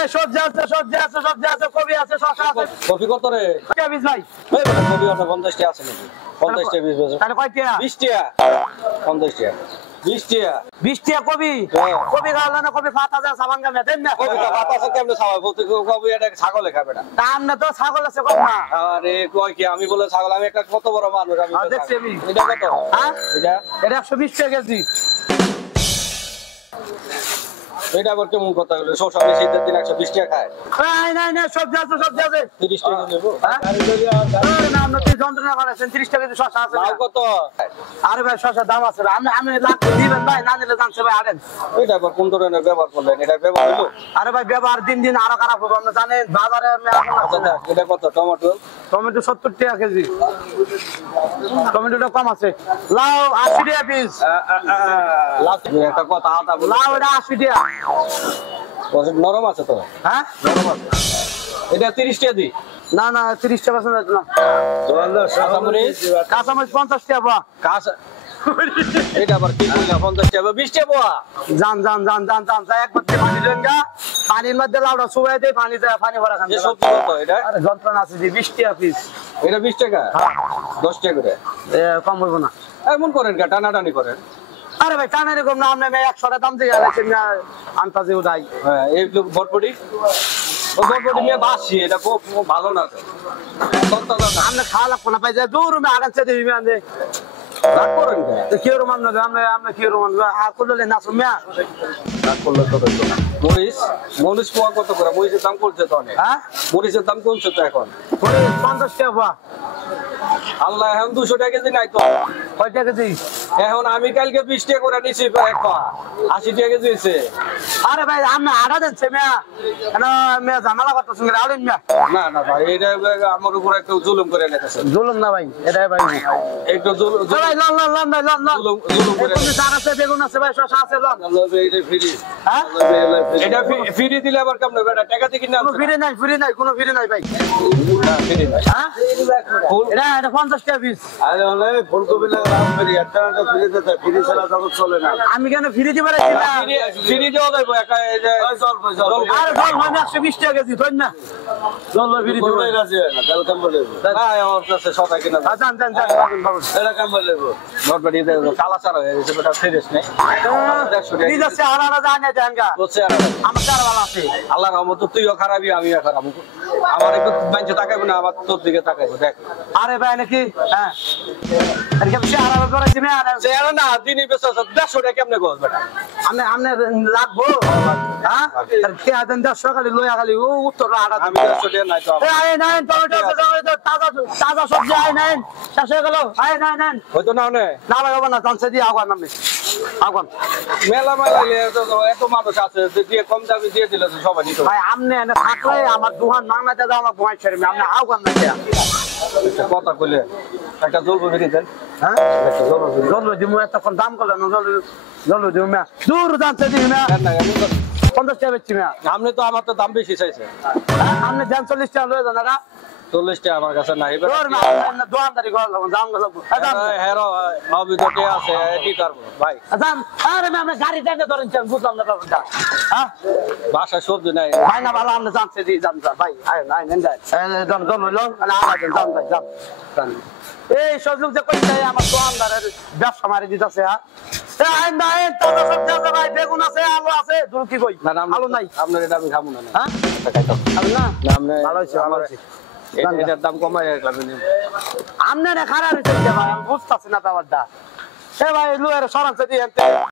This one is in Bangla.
ভাই সবজি আছে কবি আছে শসা আছে। কফি কত রে? কে বীজ ভাই? এই বেটা কফি আছে 50 টাকা আছে নাকি? 50 টাকা বীজ আছে। তাহলে কয় টাকা? 20 টাকা। 50 টাকা। 20 টাকা। 20 টাকা কবি। কবি গাল না কবি পাতা যা সাবান গামে দেন না। কফি পাতা আছে কেমনে খাওয়া বলতে কফি এটা ছাগলে খাবে না। দাম না তো ছাগল আছে কম না। আরে কই কি আমি বলে ছাগল আমি একটা কত বড় মানুষ আমি দেখছি আমি। এটা কত? হ্যাঁ এটা 120 টাকা কেজি। এটা আবার কেমন কথা হলো? শসা বেশি দিন 120 টাকা খায়। নাই সবজি আছে 30 টাকা নেব। না আমরা তুই যন্ত্রণা করেছেন 30 টাকা কেজি শসা আছে। লাউ কত? আরে ভাই শসা দাম আছে ভাই। আমি লাখ দিবেন ভাই না নিলে জানছে ভাই আড়েন। এটা আবার কোন ধরনের ব্যবহার করলেন? এটা ব্যবহার হলো? আরে ভাই ব্যবহার দিন আরো খারাপ হবে। আপনি জানেন বাজারে আচ্ছা এটা কত? টমেটো 70 টাকা কেজি। টমেটোটা কম আছে। লাউ 80 টাকা পিস। লাউ একটা কথা আটা লাউ এটা 80 টাকা। নরম আছে তো? হ্যাঁ নরম আছে। এটা 30 টাকা দি। না 30 টাকা পাচ্ছেন না। কাঁচামরিচ 50 টাকা পাওয়া। কাঁচা এটা আবার কি কইলা 50 টাকা 20 টাকা পাওয়া? জান একবার পানি দেন গা। পানির মধ্যে লাউটা শুকাই দেই পানি ভরা খান। এই সবজি কত এটা? আরে যন্ত্রণা আছে 20 টাকা পিস। এটা 20 টাকা? 10 টাকা করে। কম হইব না। এমন করেন কা টানাটানি করেন? আরে ভাই টানা এরকম না আপনি 100 টাকা দাম দিয়ে গেছেন না আনতাজে উদাই। হ্যাঁ এই বটবটি ও বটবটি নিয়ে বাসি এটা খুব ভালো না তো। কত দাদা আপনি খাওয়া লাগবো না পাই যায় দূর মে আগান দিবি মানে রাগ করেন কা? কি রমান না আমরা কি রমান করলে না শুমিয়া রাগ করলে তো হইতো না। মরিচ পোয়া কত করে? মরিচের দাম করছে তো অনেক। হ্যাঁ মরিচের দাম কমছে তো এখন। 50 টাকা পাওয়া। আল্লাহ এখন 200 টাকা কেজি নাই তো। কয় টাকা কেজি? এখন আমি কালকে 20 টাকা করে নিছি এক পা 80 টাকা কেজি হয়েছে। আরে ভাই আপনি আড়া দেনছে মিয়া কেন মিয়া ঝামেলা করতেছেন আড়েন মিয়া। না ভাই এটা আমার উপর একটু জুলুম করে নিতেছে। জুলুম না ভাই এটাই ভাই একটু জুলুম ভাই জুলুম করে তুমি চার আছে বেগুন আছে ভাই শসা আছে লন। এটা ফ্রি। হ্যাঁ এটা ফ্রি দিলে আবার কেমন বেটা টাকা দিয়ে কিনে কোনো ফ্রি নাই কোনো ফ্রি নাই ভাই। ফ্রি নাই। হ্যাঁ এটা 50 টাকা পিস। আরে হলে ফুলকপি লাগা ফ্রি একটা ফ্রি দিতে ফ্রি ছাড়া জগৎ চলে না। আমি কেন ফ্রি দিবার ফ্রি দেওয়া যাবে একা এই যে জল আরে জল মানে 120 টাকা কেজি ধর না জল ফ্রি দিব বলে রাজি না কাল কাম বলে না আমার কাছে সবাই কিনা জান এটা কাম বলে নট বাড়ি দে কালা চারা হয়ে গেছে বেটা ফ্রেশ নেই 100 টাকা ঠিক আছে আলাদা জানে জানগা বলছে আমার চার ভালো আছে আল্লাহর রহমত তুইও খারাপই আমিও খারাপ আমার একটু বাঞ্চে তাকাইবো না আমার তোর দিকে তাকাইবো দেখ আরে ভাই নাকি হ্যাঁ আর কি সে আলাদা করেছি না চেহারা না দিনই বেশ 150 টাকা কেমনে গোস বেটা আমনে লাগবো হ্যাঁ আর কে আদেন 100 খালি লয়া খালি ও উত্তর আড়া আমি 100 টাকা নাই তো আয় নাই টমেটো আছে তাজা সবজি আয় নাই শেষ হয়ে গেল আয় নাই হয়তো না না লাগাবো না জানছে দিয়ে আগুন নামে আগুন মেলা এত মানুষ আছে দিয়ে কম দামে দিয়ে দিলে তো সবাই নিত ভাই আমনে এনে থাকলে আমার দুহান মাংনাতে দাও আমার ঘুমাই ছেড়ে আমনে আগুন না দেয়া একটা কথা কইলে একটা জলবো বেরি দেন হ্যাঁ জল দিমু এতক্ষণ দাম করলে না জল দিমু না দূর জানছে দিমু না 50 টাকা বেচছি না আপনি তো আমার তো দাম বেশি চাইছে আমনে জান 40 টাকা লয়ে জানা 40 টাকা আমার কাছে নাই তোর না দোকানদারি কর দাম গেল হেরো অভিযোগে আছে কি করব ভাই দাম আরে আমি গাড়ি টাকা ধরেন বুঝলাম না ব্যাপারটা হ্যাঁ বাসা সবজি নাই ভাই না ভালো আমরা জানছে দি জান ভাই আয় নাই নেন যাই জন জন হইলো না আমাদের জান ভাই জান এই সুযোগ যে কইতে আমার দোকানদারের ব্যবসা মারি দিতেছে হ্যাঁ আইন নাই তাজা সবজি আছে ভাই বেগুন আছে আলু আছে দূর কি কই আলু নাই আপনার এটা আমি খাবো না হ্যাঁ খাবেন না না আপনি ভালো হইছে ভালো হইছে এটার দাম কমাই রাখলাম আমনে খারাপ হইছে ভাই আমি বুঝতাছি না ব্যাপারটা এ ভাই লুয়ের সরাসরি